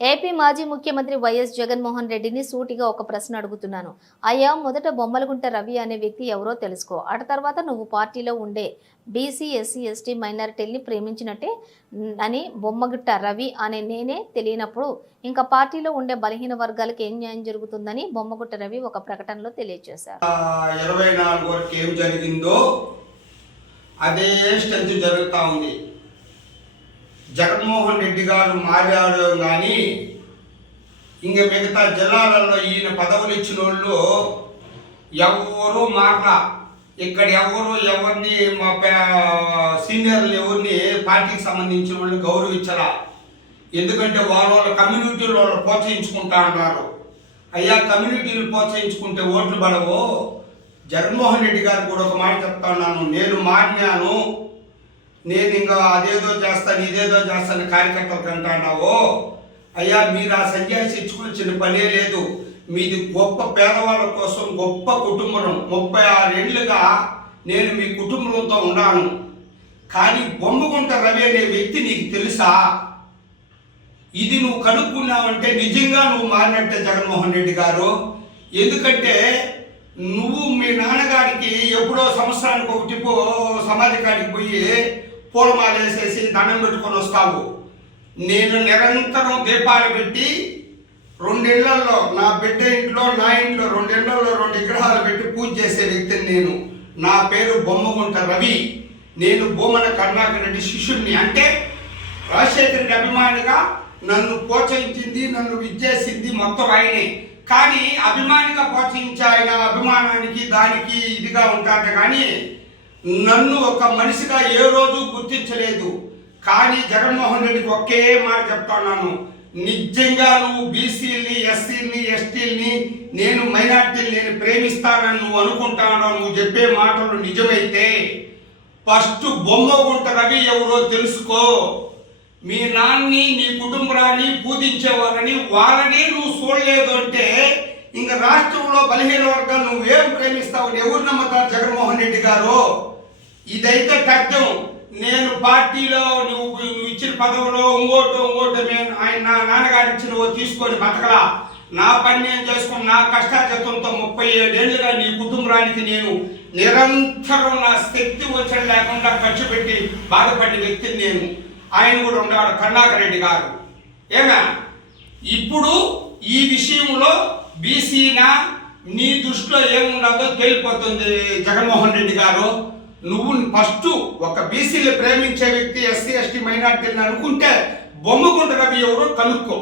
AP మాజీ ముఖ్యమంత్రి YS Jaganmohan రెడ్డిని సూటిగా ఒక ప్రశ్న అడుగుతున్నాను. అయ్యా, మొదట బొమ్మలగుంట రవి అనే వ్యక్తి ఎవరో తెలుసుకో. ఆ తర్వాత నువ్వు పార్టీలో ఉండే బీసీ, ఎస్సీ, ఎస్టీ మైనారిటీల్ని ప్రేమించినట్టే అని బొమ్మగుట్ట రవి అనే నేనే తెలియనప్పుడు ఇంకా పార్టీలో ఉండే బలహీన వర్గాలకు ఏం న్యాయం జరుగుతుందని బొమ్మగుట్ట రవి ఒక ప్రకటనలో తెలియజేశారు. 24 వరకు ఏం జరిగిందో అదే స్ట్రెంత్ జరుగుతూ ఉంది. జగన్మోహన్ రెడ్డి గారు మారాడు కానీ ఇంక మిగతా జిల్లాలలో ఈయన పదవులు ఇచ్చిన వాళ్ళు ఎవరు మారలా. ఇక్కడ ఎవరిని మా సీనియర్లు ఎవరిని పార్టీకి సంబంధించిన వాళ్ళు గౌరవించరా. ఎందుకంటే వాళ్ళ కమ్యూనిటీలు వాళ్ళు ప్రోత్సహించుకుంటా అన్నారు. అయ్యా, కమ్యూనిటీలు ప్రోత్సహించుకుంటే ఓట్లు పడవు. జగన్మోహన్ రెడ్డి గారు కూడా ఒక మాట చెప్తా ఉన్నాను, నేను మారినాను, నేను ఇంకా అదేదో చేస్తాను ఇదేదో చేస్తాను కార్యకర్తలకు అంటున్నావు. అయ్యా, మీరు ఆ సన్యాసి ఇచ్చుకొచ్చిన పనే లేదు. మీది గొప్ప పేదవాళ్ళ కోసం గొప్ప కుటుంబం. 36 ఏళ్ళుగా నేను మీ కుటుంబంతో ఉన్నాను. కానీ బొమ్మగుంట రవి అనే వ్యక్తి నీకు తెలుసా? ఇది నువ్వు కనుక్కున్నావంటే నిజంగా నువ్వు మారినట్టే జగన్మోహన్ రెడ్డి గారు. ఎందుకంటే నువ్వు మీ నాన్నగారికి ఎప్పుడో సంవత్సరానికి ఒకటి సమాధి కాడికి పోయి పూలమాల వేసేసి దండం పెట్టుకొని వస్తావు. నేను నిరంతరం దీపాలు పెట్టి 2 ఇళ్లలో, నా బిడ్డ ఇంట్లో నా ఇంట్లో 2 ఇళ్లలో 2 విగ్రహాలు పెట్టి పూజ చేసే వ్యక్తిని నేను. నా పేరు బొమ్మగుంట రవి. నేను భూమన కరుణాకర్ రెడ్డి శిష్యుడిని. అంటే రాజశేఖర రెడ్డి అభిమానిగా నన్ను ప్రోత్సహించింది, నన్ను విచ్చేసింది మొత్తం ఆయనే. కానీ అభిమానిగా ప్రోత్సహించే ఆయన అభిమానానికి దానికి ఇదిగా ఉంటాడు కానీ నన్ను ఒక మనిషిగా ఏ రోజు గుర్తించలేదు. కానీ జగన్మోహన్ రెడ్డికి ఒకే మాట చెప్తున్నాను, నిజంగా నువ్వు బీసీలని, ఎస్సీలని, ఎస్టీలని, నేను మైనార్టీని నేను ప్రేమిస్తానని నువ్వు అనుకుంటానో, నువ్వు చెప్పే మాటలు నిజమైతే ఫస్ట్ బొమ్మగుంట రవి ఎవరో తెలుసుకో. మీ నాన్ని నీ కుటుంబాన్ని పూజించేవాళ్ళని వాళ్ళని నువ్వు చూడలేదు అంటే ఇంకా రాష్ట్రంలో బలహీన వర్గాలు నువ్వేం ప్రేమిస్తావు? ఎవరు నమ్ముతారు జగన్మోహన్ రెడ్డి గారు? ఇదైతే తథ్యం. నేను పార్టీలో నువ్వు ఇచ్చిన పదవిలో ఇంకోటి ఆయన నా నాన్నగారు ఇచ్చిన తీసుకొని బతకలా. నా పని నేను చేసుకుని నా కష్టార్జితంతో 37 ఏళ్ళుగా నీ కుటుంబానికి నేను నిరంతరం నా శక్తి వచ్చి లేకుండా ఖర్చు పెట్టి బాధపడ్డ వ్యక్తిని నేను. ఆయన కూడా ఉన్నాడు కరుణాకర్ రెడ్డి గారు. ఏమా ఇప్పుడు ఈ విషయంలో బీసీనా నీ దృష్టిలో ఏముండదో తేలిపోతుంది జగన్మోహన్ రెడ్డి గారు. నువ్వు ఫస్ట్ ఒక బీసీలు ప్రేమించే వ్యక్తి, ఎస్సీ, ఎస్టీ మైనార్టీని అనుకుంటే బొమ్మగుంట రవి ఎవరో కనుక్కో.